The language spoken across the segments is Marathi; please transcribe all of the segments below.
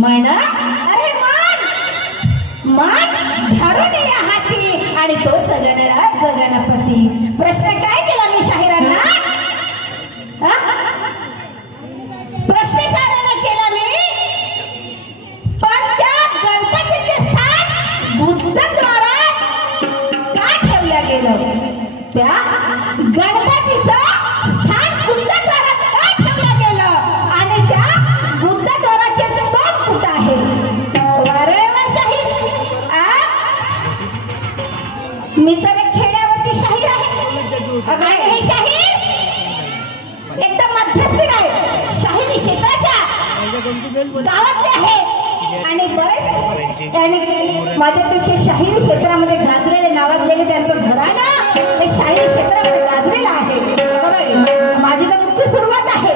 म्हण अरे मान धरून या हाती आणि तोच गणराज गणपती. प्रश्न काय केला मी शाहिरांना? प्रश्न शाहिरांना केला मी, पण त्या गणपतीचे स्थान बुद्धद्वारात का ठेवल्या गेलं? त्या गणपतीचं स्थान बुद्धद्वारात का ठेवलं गेलं? आणि त्या बुद्धद्वाराचे तोंड कुठं आहे? अरे वा शाहीर, मी तर एक खेड्यावरची शाहीर आहे आणि हे शाहीर एकदम मध्यस्थी आहे, शाहिरी क्षेत्राच्या गावातले आहे आणि बरेच आणि माझ्यापेक्षा शाहिरी क्षेत्रामध्ये गाजलेले नावाजलेले त्यांचं घराणं हे शाहिरी क्षेत्रामध्ये गाजलेलं आहे. माझी तर नुकती सुरुवात आहे.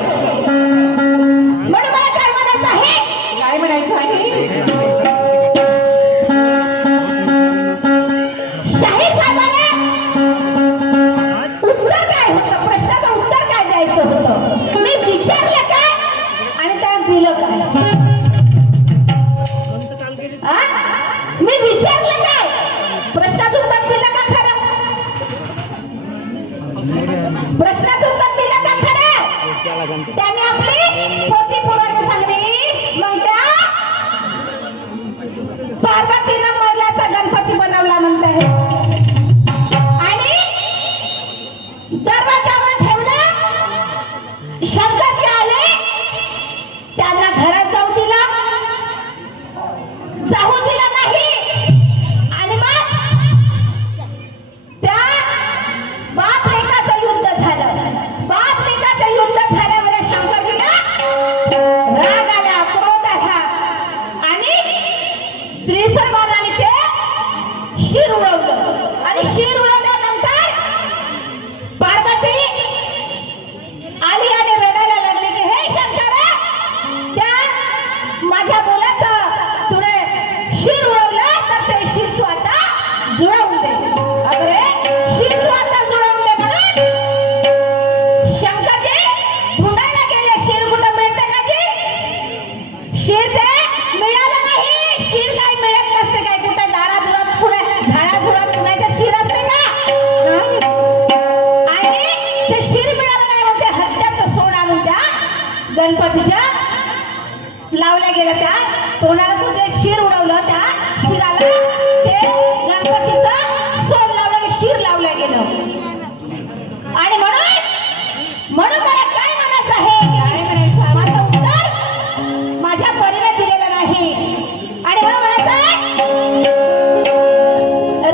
म्हणून मला काय म्हणायचं आहे? काय म्हणायचं आहे? शाहीर साहेबाला उत्तर काय होतं? प्रश्नाचं उत्तर काय द्यायचं होतं? मी विचारलं काय आणि त्यात दिलं काय? मी विचारलं काय, प्रश्नाचं उत्तर दिलं का खरं? प्रश्नाचं उत्तर दिलं का खरं? त्याने आपली पोथी पुराण सांगली. मग त्या पार्वतीनं महिलाचा गणपती बनवला म्हणते आणि दरवाजावर ठेवला. शंकरजी आले, त्यांना घरात जाऊ दिला नाही आणि मग त्या बाप लेकाचं युद्ध झालं. बाप लेकाचं युद्ध झाल्यावर शंकरजीला राग आला, क्रोध आला आणि त्रिशूळ बाणाने ते शिर उडवलं आणि शिर उडवल्यानंतर पार्वती आली आणि रडायला लागली की हे शंकरा, त्या माझ्या मुलाचं तुने शिर उडवलं तर ते शिर तू आता जुळवून दे. अरे शिर तू आता जुळवून दे म्हणून शंकरजी ढूंढायला गेले. शिर कुठं मिळते का जी? शिर ते मिळालं नाही. शिर काय मिळत नसते, काय कुठे दाराधुरात पुढे झाडाधुरात कुणाच्या शिर असते का? आणि ते शिर मिळालं नाही म्हणते हत्याचं सोड आणून त्या गणपतीच्या लावल्या गेल्या. त्या सोनाला तुझे शिर उडवलं, त्या शिराला ते गणपतीचं सोड लावलं, शिर लावलं गेलं. आणि म्हणून मला काय म्हणायचं आहे? माझं उत्तर माझ्या परीने दिलेलं नाही आणि म्हणून म्हणायचं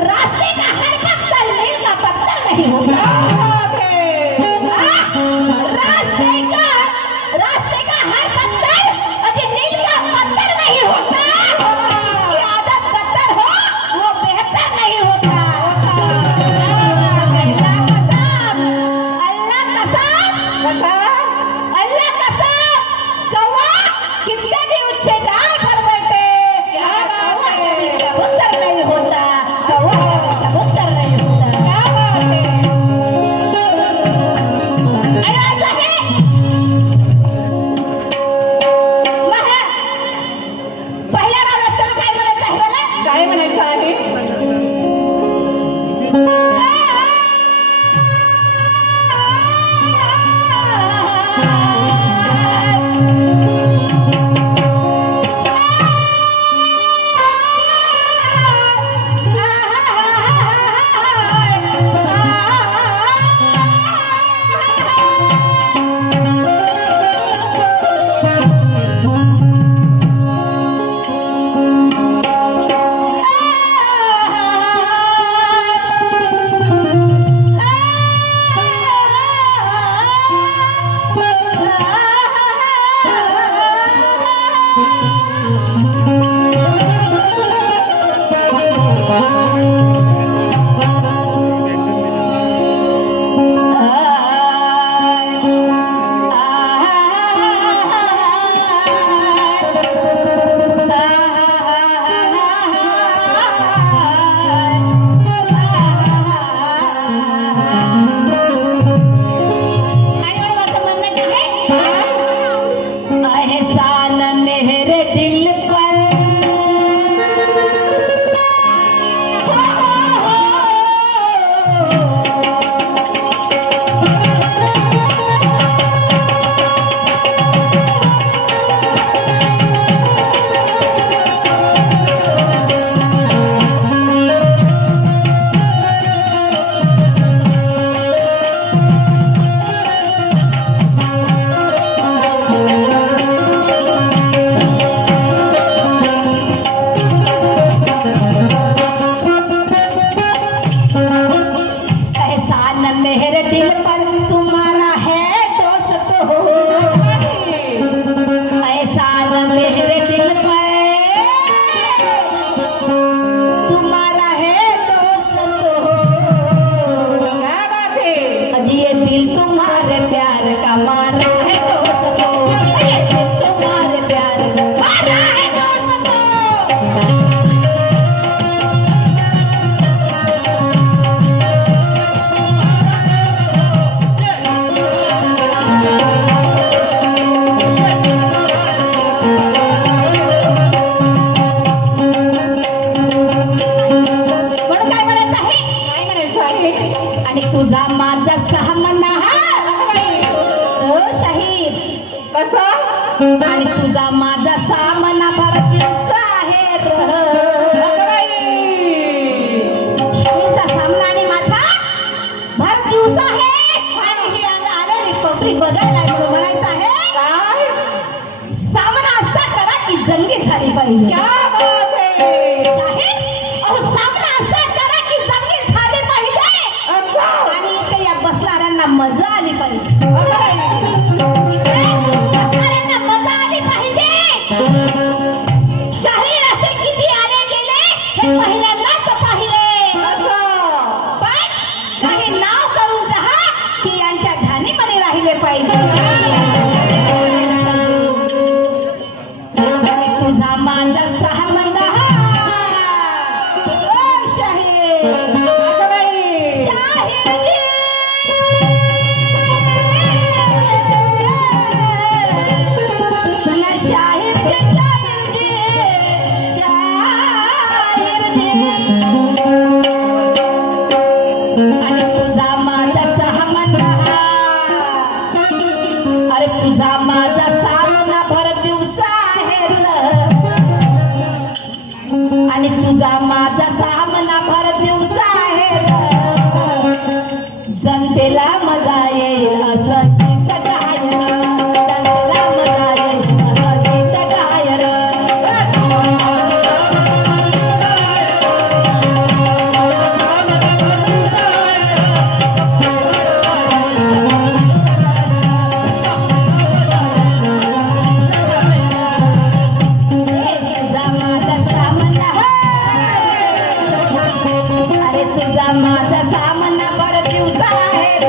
रास्ते का हर पत्थर नील का पत्थर नहीं होता. रास्ते का हर पत्थर अजी नील का पत्थर नहीं होता. ये आदत बदतर हो वो बेहतर नहीं होता. अल्लाह कसम कौवा कितने भी ऊंचे डाल पर बैठे कबूतर नहीं होता. कौवा कबूतर नहीं होता. क्या बात है? आणि असं आहे पहिल्या रावणाचं काय म्हणायचं आहे मला? काय म्हणायचं आहे? एहसान मेरे दिल जंगी झाली पाहिजे. क्या बात है. शाहीर, अहो सामना असा करा की जंगी झाली पाहिजे असं. आणि इथे या बसणाऱ्यांना मजा आली पाहिजे. अगं बाई. इथे बसणाऱ्यांना मजा आली पाहिजे. शाहीर असे किती आले गेले हे पहिल्यांदाच पाहिले. असं. पण काही नाव करून जहा की यांच्या ध्यानीमनी राहिले पाहिजे. आणि तुझा माझा सहा मंदा ओ शाहीर. अगं बाई. शाहीरजी. न शाहीरजी, शाहीरजी, शाहीरजी. आणि तुझा माझा सहा मंदा. अरे तुझा माझा सामना भर दिवसा आहे र. आणि तुझा माझा सामना भर दिवसा आहे र. जनतेला मजा येईल असं गीत गाय र. जनतेला मजा येईल असं गीत गाय र. तुझा माझा सामना. अरे तुझा माझा सामना भर दिवसा आहे र.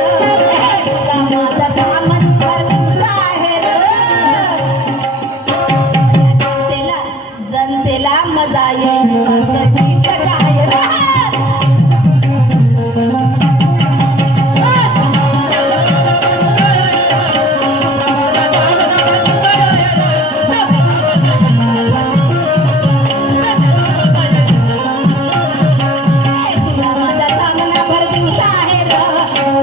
तुझा माझा सामना भर दिवसा आहे र. जनतेला मजा येईल असं गीत गाय र. तुझा माझा सामना भर दिवसा आहे र.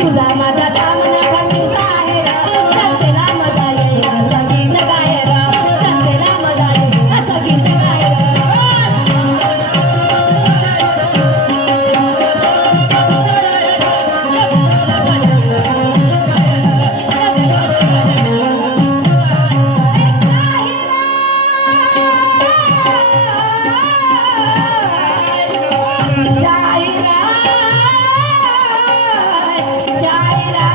तुझा माझा सामना भर दिवसा आहे र. जनतेला मजा येईल असं गीत गाय र. जनतेला मजा येईल असं गीत गाय र. शाहिरा, शाहिरा,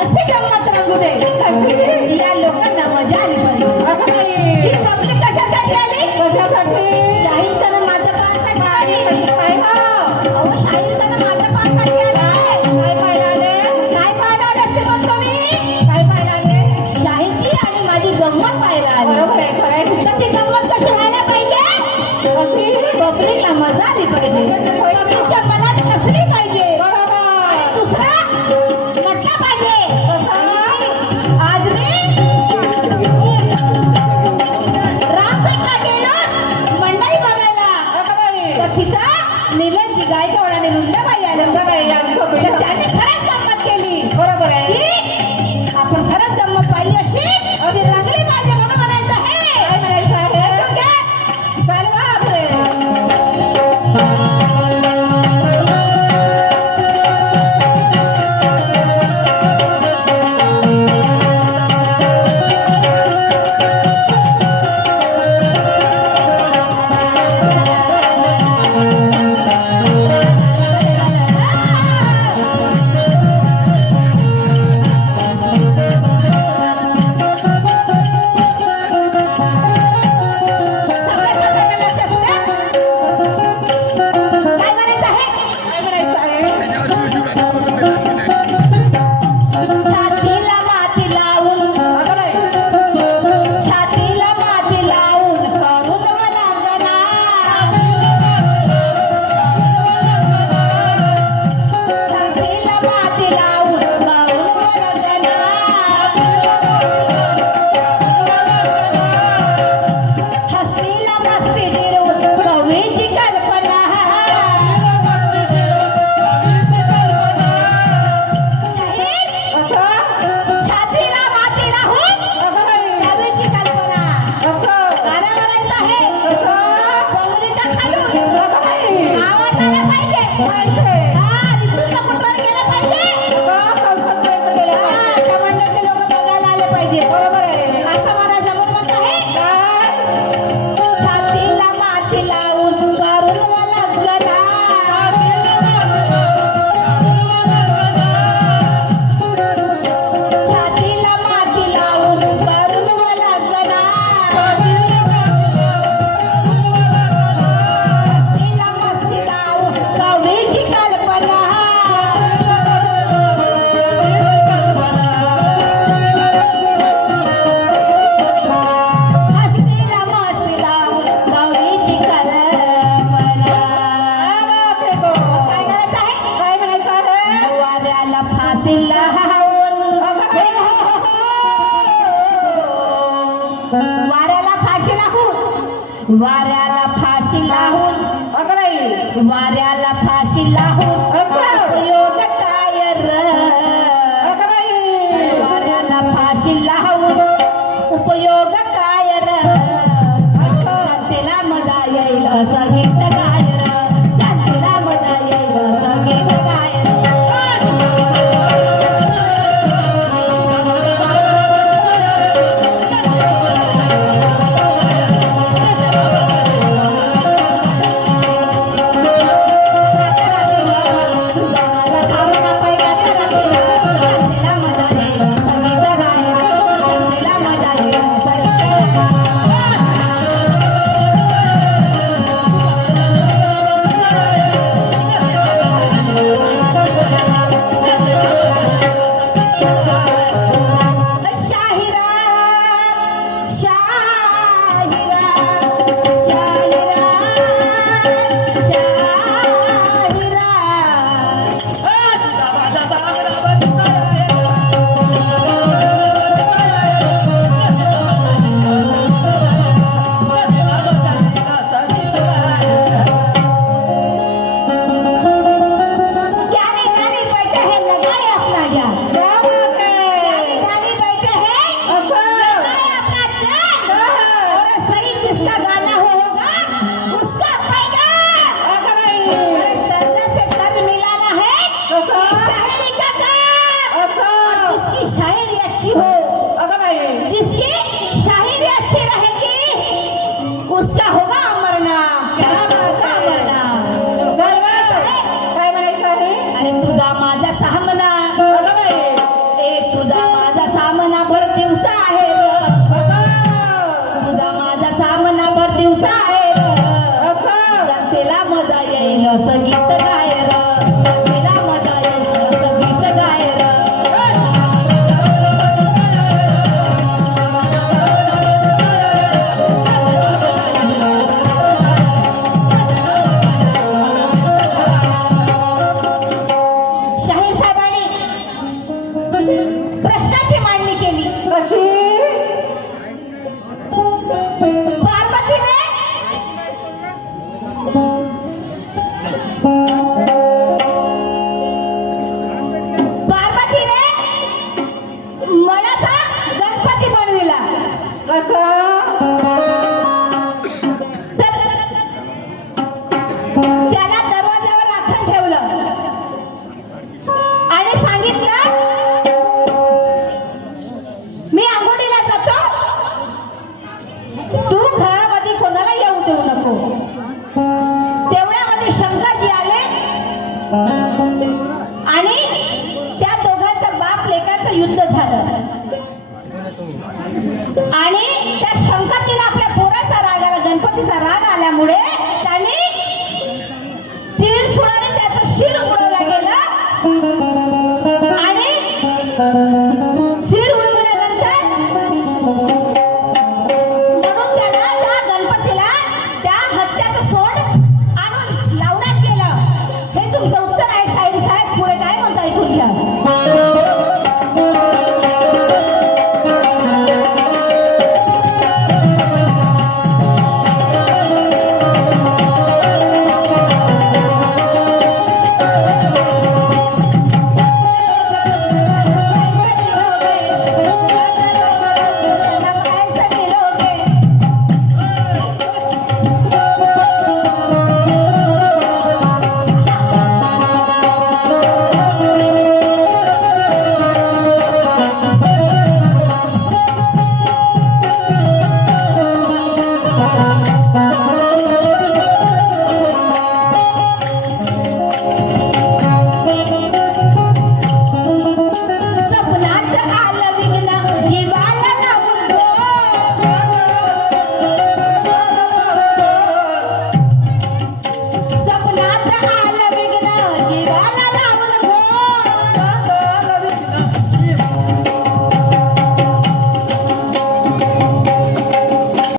असे गंमत रंगू दे. या लोकांना मजा आली पाहिजे. अगं बाई. ही पब्लिक कशासाठी आली? कशासाठी. शाहीरचं ना माझं पाहण्यासाठी आली. काय हा. अहो शाहीरचं ना माझं पाहण्यासाठी आली. काय पाहिलं आले. काय पाहणार असते म्हणतो मी? काय पाहिलं आले. शाहीरची आणि माझी गंमत पाहायला आली. बरोबर आहे. खरं आहे. तर ती गंमत कशी व्हायला पाहिजे? कशी. पब्लिकला मजा आली पाहिजे. पब्लिकच्या मनात हसली पाहिजे. बरोबर. दुसरा म्हटलं पाहिजे कसं. आज मी रामपेठला गेलो मंडई बघायला. अगं बाई. तर तिथं निलेशजी गायकवाड आणि रुंदाबाई आले. अगं बाई. यांचं तर बिलं. त्यांनी खरंच गंमत केली. बरोबर आहे. की आपण खरंच गंमत पाहिली अशी ती रंगली पाहिजे म्हणून म्हणायचं आहे. काय म्हणायचं आहे. ऐकून घ्या. चालवा आपले. माती लावून गाऊन लगना हस्तीला मस्ती गिरवून कवीची कल्पना शाहीर असं छातीला माती लावून अगं बाई कवीची कल्पना असं गाणं म्हणायचं आहे असं कमलीच्या खालून अगं बाई आवाज आला पाहिजे पाहिजे हा रितूला कुठवर गेलं पाहिजे का संसदेत गेले हा पाहिजे कमांडरचे लोक बघायला आले पाहिजे बरोबर आहे असं मला जमून मत आहे काय छातीला माती लावून करून मला गणा छातीला माती लावून करून मला गणा छातीला मस्ती लावून कवीची कल्पना हस्तीला मस्ती लावून कवीची कल्पना बापरे गो काय करायचं आहे काय म्हणायचं आहे वाऱ्याला फाशी लावून वाऱ्याला फाशी लावून वाऱ्याला फाशी लावून अगं बाई वाऱ्याला फाशी लावून उपयोग काय र अगं बाई वाऱ्याला फाशी लावून उपयोग काय र शांतीला मजा येईल असं गीत गाय र शांतीला मजा येईल असं गीत गाय र शाहिरा शाहिरा शाहिरा शाहिरा ज्ञानी ज्ञानी बैठे हैं लगाए अपना ज्ञान क्या बात है ज्ञानी बैठे हैं असं लगाए अपना ज्ञान और सही जिसका गाना होगा उसका पाएगा अगं बाई अरे तर्ज से तर्ज मिलाना है कसं शायरी का काम असं जिसकी शायरी अच्छी हो अगं बाई जिसकी शायरी अच्छी रहेगी उसका होगा अमरना क्या बात है? अमरना सर्व काय म्हणायचं आहे अरे तुझा माझा सामना अगं बाई एक तुझा माझा सामना भर दिवसा आहे र असं तुझा माझा सामना भर दिवसा आहे र असं जनतेला मजा येईल असं गीत गाय र जनतेला मजा येईल असं गीत गाय र शाहीर साहेबांनी प्रश्नाची मांडणी केली कशी पार्वतीने पार्वतीने मनाचा गणपती बनविला कसं तर त्याला दरवाजावर राखण ठेवलं आणि सांगितलं मी आंघोळीला जातो तू घरामध्ये कोणाला येऊ देऊ नको तेवढ्यामध्ये शंकरजी आले आणि त्या दोघांचं बाप लेकाचं युद्ध झालं आणि त्या शंकरजीला आपल्या पोराचा राग आला गणपतीचा राग